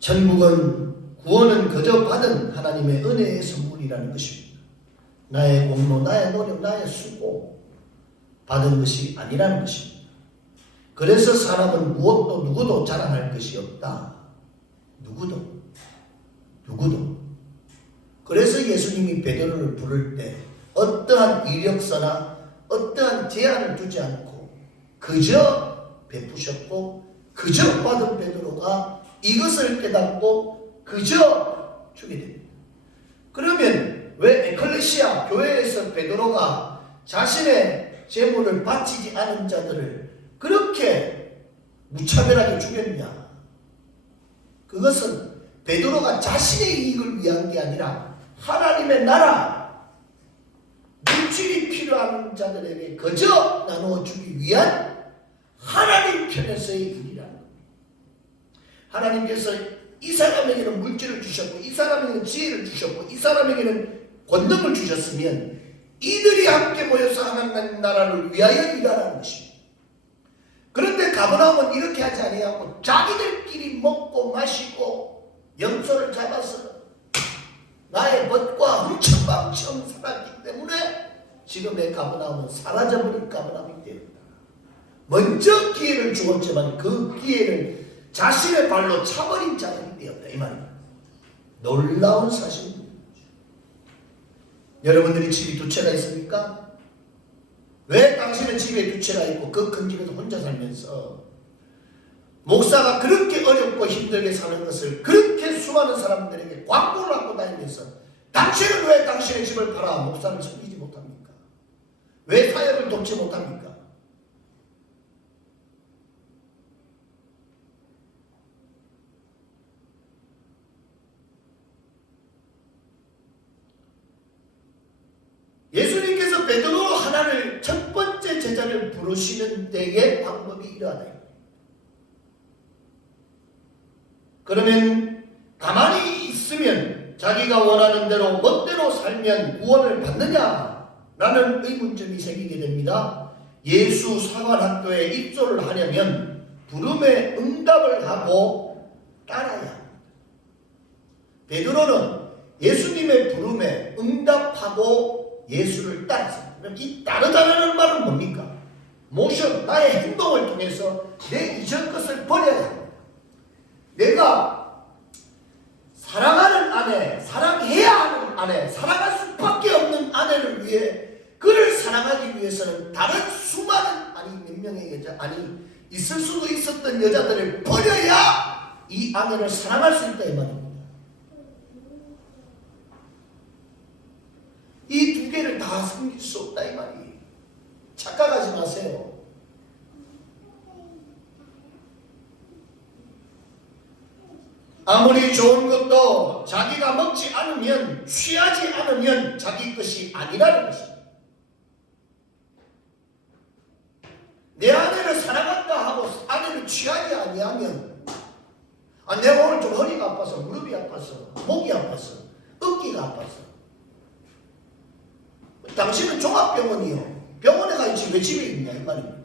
천국은 구원은 그저 받은 하나님의 은혜의 선물이라는 것입니다. 나의 공로, 나의 노력, 나의 수고 받은 것이 아니라는 것입니다. 그래서 사람은 무엇도 누구도 자랑할 것이 없다. 누구도. 그래서 예수님이 베드로를 부를 때 어떠한 이력서나 어떠한 제한을 두지 않고 그저 베푸셨고 그저 받은 베드로가 이것을 깨닫고 그저 주게 됩니다. 그러면 왜 에클레시아 교회에서 베드로가 자신의 재물을 바치지 않은 자들을 그렇게 무차별하게 죽였냐? 그것은 베드로가 자신의 이익을 위한 게 아니라 하나님의 나라, 물질이 필요한 자들에게 그저 나누어 주기 위한 하나님 편에서의 일이라는 겁니다. 하나님께서 이 사람에게는 물질을 주셨고 이 사람에게는 지혜를 주셨고 이 사람에게는 권능을 주셨으면 이들이 함께 모여서 하나님 나라를 위하여 일하라는 것입니다. 그런데 가버나움은 이렇게 하지 아니하고 자기들끼리 먹고 마시고 염소를 잡아서 나의 벗과 흥청망청 살았기 때문에 지금의 가버나움은 사라져버린 가버나움이 되었다. 먼저 기회를 주었지만 그 기회를 자신의 발로 차버린 자들이 되었다 이 말입니다. 놀라운 사실입니다. 여러분들이 집이 두 채가 있습니까? 왜 당신은 집에 두 채가 있고 그 큰 집에서 혼자 살면서 목사가 그렇게 어렵고 힘들게 사는 것을 그렇게 수많은 사람들에게 광고를 하고 다니면서 당신은 왜 당신의 집을 팔아 목사를 섬기지 못합니까? 왜 사역을 돕지 못합니까? 예수님께서 베드로 하나를 첫 번째 제자를 부르시는 때의 방법이 이러하다. 그러면 가만히 있으면 자기가 원하는 대로 멋대로 살면 구원을 받느냐? 라는 의문점이 생기게 됩니다. 예수 사관학교에 입소를 하려면 부름에 응답을 하고 따라야 합니다. 베드로는 예수님의 부름에 응답하고 예수를 따랐습니다. 그럼 이 따르다라는 말은 뭡니까? 모션, 나의 행동을 통해서 내 이전 것을 버려야 합니다. 내가 사랑하는 아내, 사랑해야 하는 아내, 사랑할 수밖에 없는 아내를 위해 그를 사랑하기 위해서는 다른 수많은 몇 명의 여자 있을 수도 있었던 여자들을 버려야 이 아내를 사랑할 수 있다 이 말입니다. 이 두 개를 다 섬길 수 없다 이 말이에요. 착각하지 마세요. 아무리 좋은 것도 자기가 먹지 않으면, 취하지 않으면 자기 것이 아니라는 것입니다. 내 아내를 사랑한다 하고 아내를 취하지 아니하면 내가 오늘 좀 허리가 아파서, 무릎이 아파서, 목이 아파서, 어깨가 아파서 당신은 종합병원이요. 병원에 가 있지 왜 집에 있냐 이 말입니다.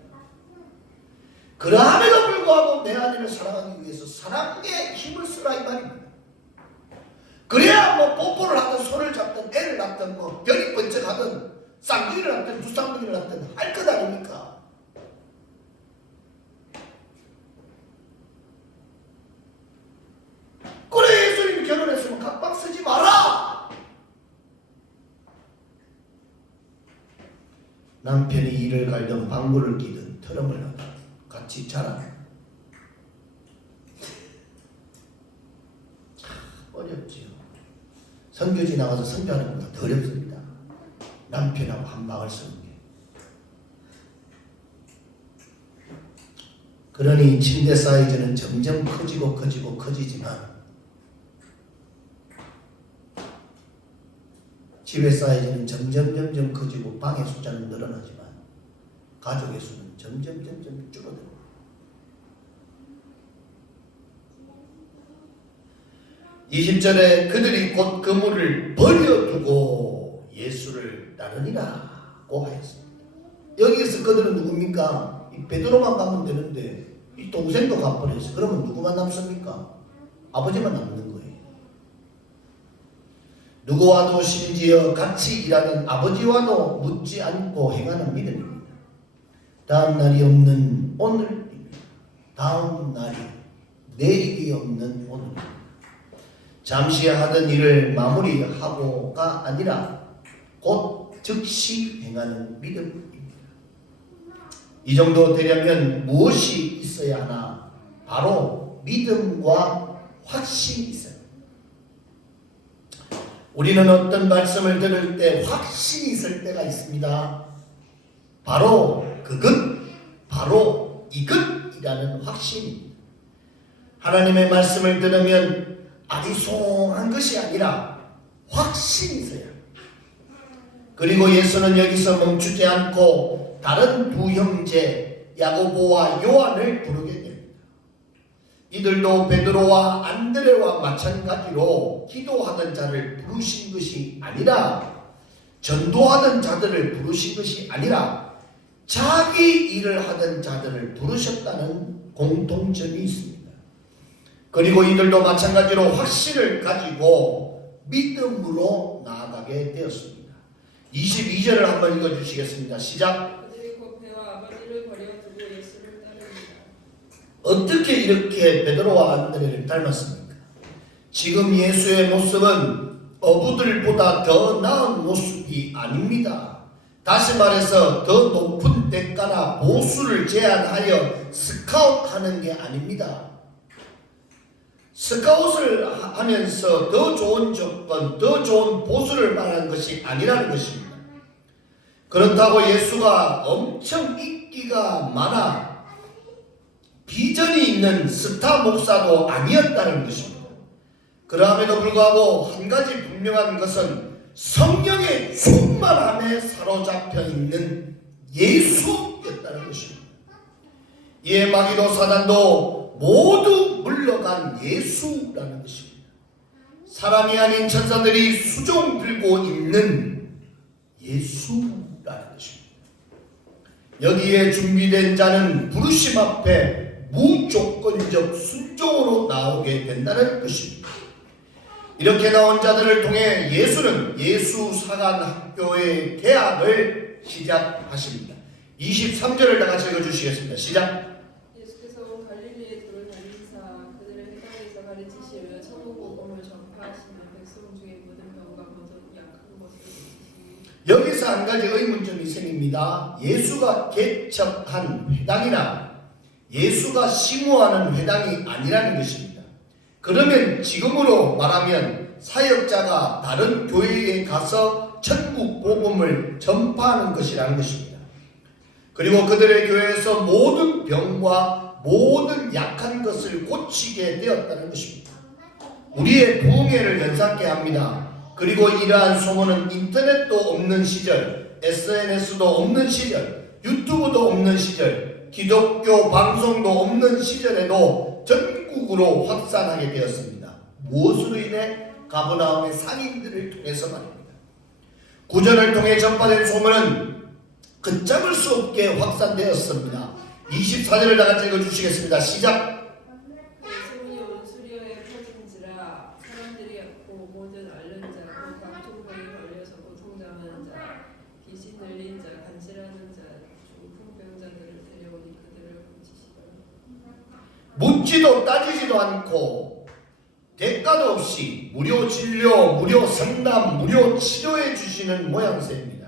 그러함에도 불구하고 내 아내를 사랑하기 위해서 사랑의 힘을 쓰라 이 말입니다. 그래야 뭐 뽀뽀를 하든 손을 잡든 애를 낳든 뭐 별이 번쩍하든 쌍둥이를 낳든 두 쌍둥이를 낳든 할 것 아닙니까? 그래 예수님이 결혼했으면 각방 쓰지 마라. 남편이 일을 갈든 방구를 끼든 트럼을 하든 같이 자라. 선교지 나가서 선교하는 것보다 더 어렵습니다. 남편하고 한 방을 쓰는 게. 그러니 침대 사이즈는 점점 커지지만 집의 사이즈는 점점 커지고 방의 숫자는 늘어나지만 가족의 수는 점점 줄어들고. (20절에) 그들이 곧 그물을 버려두고 예수를 따르니라고 하였습니다. 여기에서 그들은 누굽니까? 이 베드로만 가면 되는데 이 동생도 가버렸어요. 그러면 누구만 남습니까? 아버지만 남는 거예요. 누구와도 심지어 같이 일하는 아버지와도 묻지 않고 행하는 믿음입니다. 다음 날이 없는 오늘입니다. 다음 날이 내일이 없는 오늘입니다. 잠시 하던 일을 마무리하고가 아니라 곧 즉시 행하는 믿음입니다. 이 정도 되려면 무엇이 있어야 하나? 바로 믿음과 확신이 있어요. 우리는 어떤 말씀을 들을 때 확신이 있을 때가 있습니다. 바로 이것이라는 확신입니다. 하나님의 말씀을 들으면 아리송한 것이 아니라 확신이 있어야 합니다. 그리고 예수는 여기서 멈추지 않고 다른 두 형제 야고보와 요한을 부르게 됩니다. 이들도 베드로와 안드레와 마찬가지로 기도하던 자를 부르신 것이 아니라, 전도하던 자들을 부르신 것이 아니라 자기 일을 하던 자들을 부르셨다는 공통점이 있습니다. 그리고 이들도 마찬가지로 확신을 가지고 믿음으로 나아가게 되었습니다. 22절을 한번 읽어주시겠습니다. 시작. 그들이 곧 배와 아버지를 버려두고 예수를 따릅니다. 어떻게 이렇게 베드로와 안드레를 닮았습니까? 지금 예수의 모습은 어부들보다 더 나은 모습이 아닙니다. 다시 말해서 더 높은 대가나 보수를 제한하여 스카웃하는 게 아닙니다. 스카웃을 하면서 더 좋은 조건, 더 좋은 보수를 말하는 것이 아니라는 것입니다. 그렇다고 예수가 엄청 인기가 많아 비전이 있는 스타 목사도 아니었다는 것입니다. 그럼에도 불구하고 한 가지 분명한 것은 성령의 충만함에 사로잡혀 있는 예수였다는 것입니다. 이에 마귀도 사단도 모두 물러간 예수라는 것입니다. 사람이 아닌 천사들이 수종 들고 있는 예수라는 것입니다. 여기에 준비된 자는 부르심 앞에 무조건적 순종으로 나오게 된다는 것입니다. 이렇게 나온 자들을 통해 예수는 예수 사관학교의 개학을 시작하십니다. 23절을 다 같이 읽어주시겠습니다. 시작. 예수께서 온 갈릴리에 돌아다니사 그들의 회당에서 가르치시며 천국 복음을 전파하시며 백성 중에 모든 병과 모든 약한 것을 고치시니. 여기서 한 가지 의문점이 생깁니다. 예수가 개척한 회당이나 예수가 심호하는 회당이 아니라는 것입니다. 그러면 지금으로 말하면 사역자가 다른 교회에 가서 천국 복음을 전파하는 것이라는 것입니다. 그리고 그들의 교회에서 모든 병과 모든 약한 것을 고치게 되었다는 것입니다. 우리의 부흥회를 연상케 합니다. 그리고 이러한 소문은 인터넷도 없는 시절, SNS도 없는 시절, 유튜브도 없는 시절, 기독교 방송도 없는 시절에도 전국으로 확산하게 되었습니다. 무엇으로 인해? 가버나움의 상인들을 통해서 말입니다. 구전을 통해 전파된 소문은 걷잡을 수 없게 확산되었습니다. 24절을 다 같이 읽어주시겠습니다. 시작. 소문이 온 수리아에 퍼진지라 사람들이 고 모든 앓는 자, 곧 각종병에 걸려서 고통당하는 자, 귀신 들린 자, 간질하는 자, 중풍병자들을 데려오니 그들을 고치시더라. 묻지도 따지지도 않고 대가도 없이 무료 진료, 무료 상담, 무료 치료해 주시는 모양새입니다.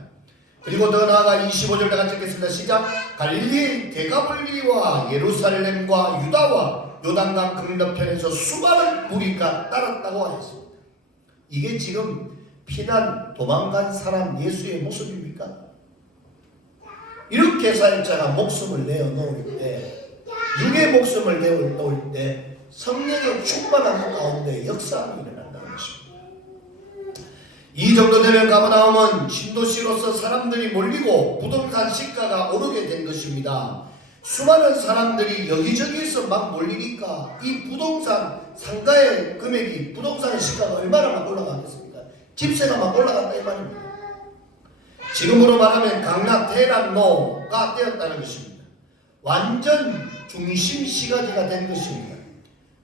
그리고 더 나아가 25절 다 같이 읽겠습니다. 시작. 갈릴리 데가볼리와 예루살렘과 유다와 요단강 건너편에서 수많은 무리가 따랐다고 하였습니다. 이게 지금 피난 도망간 사람 예수의 모습입니까? 이렇게 사역자가 목숨을 내어 놓을 때, 육의 목숨을 내어 놓을 때 성령의 충만한 가운데 역사가 일어난다는 것입니다. 이 정도 되면 가버나움은 신도시로서 사람들이 몰리고 부동산 시가가 오르게 된 것입니다. 수많은 사람들이 여기저기서 막 몰리니까 이 부동산 상가의 금액이, 부동산 시가가 얼마나 막 올라가겠습니까? 집세가 막 올라갔다 이 말입니다. 지금으로 말하면 강남 대남로가 되었다는 것입니다. 완전 중심 시가지가 된 것입니다.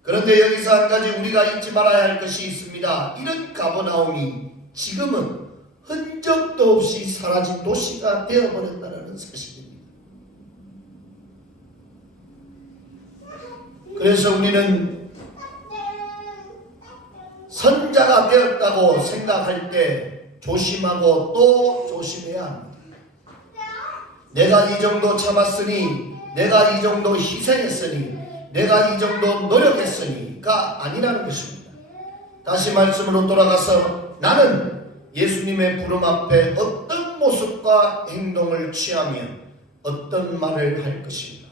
그런데 여기서 한 가지 우리가 잊지 말아야 할 것이 있습니다. 이런 가버나움이 지금은 흔적도 없이 사라진 도시가 되어버렸다는 사실입니다. 그래서 우리는 선자가 되었다고 생각할 때 조심하고 또 조심해야 합니다. 내가 이 정도 참았으니, 내가 이 정도 희생했으니, 내가 이 정도 노력했으니가 아니라는 것입니다. 다시 말씀으로 돌아가서 나는 예수님의 부름 앞에 어떤 모습과 행동을 취하며 어떤 말을 할 것인가.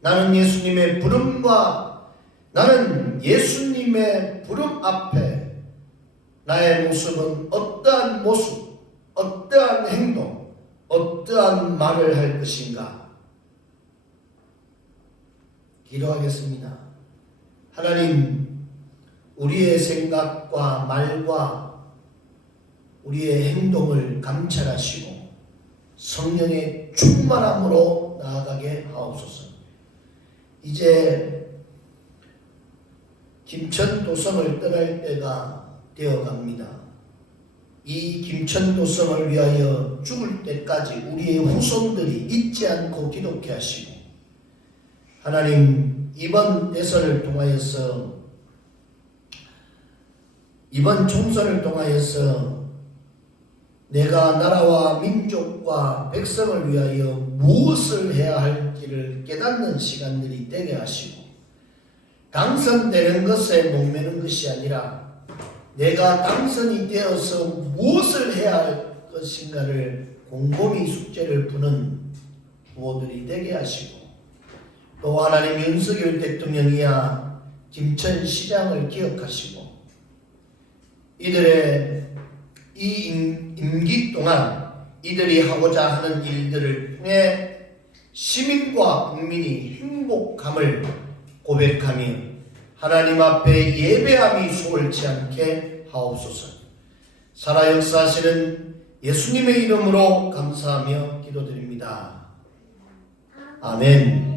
나는 예수님의 부름과, 나는 예수님의 부름 앞에 나의 모습은 어떠한 모습, 어떠한 행동, 어떠한 말을 할 것인가. 기도하겠습니다. 하나님, 우리의 생각과 말과 우리의 행동을 감찰하시고 성령의 충만함으로 나아가게 하옵소서. 이제 김천도성을 떠날 때가 되어갑니다. 이 김천도성을 위하여 죽을 때까지 우리의 후손들이 잊지 않고 기독케 하시고, 하나님, 이번 대선을 통하여서, 이번 총선을 통하여서 내가 나라와 민족과 백성을 위하여 무엇을 해야 할지를 깨닫는 시간들이 되게 하시고, 당선되는 것에 목매는 것이 아니라 내가 당선이 되어서 무엇을 해야 할 것인가를 곰곰이 숙제를 푸는 후보들이 되게 하시고, 또 하나님 윤석열 대통령이야 김천시장을 기억하시고, 이들의 이 임기 동안 이들이 하고자 하는 일들을 통해 시민과 국민이 행복함을 고백하며 하나님 앞에 예배함이 소홀치 않게 하옵소서. 살아 역사하시는 예수님의 이름으로 감사하며 기도드립니다. 아멘.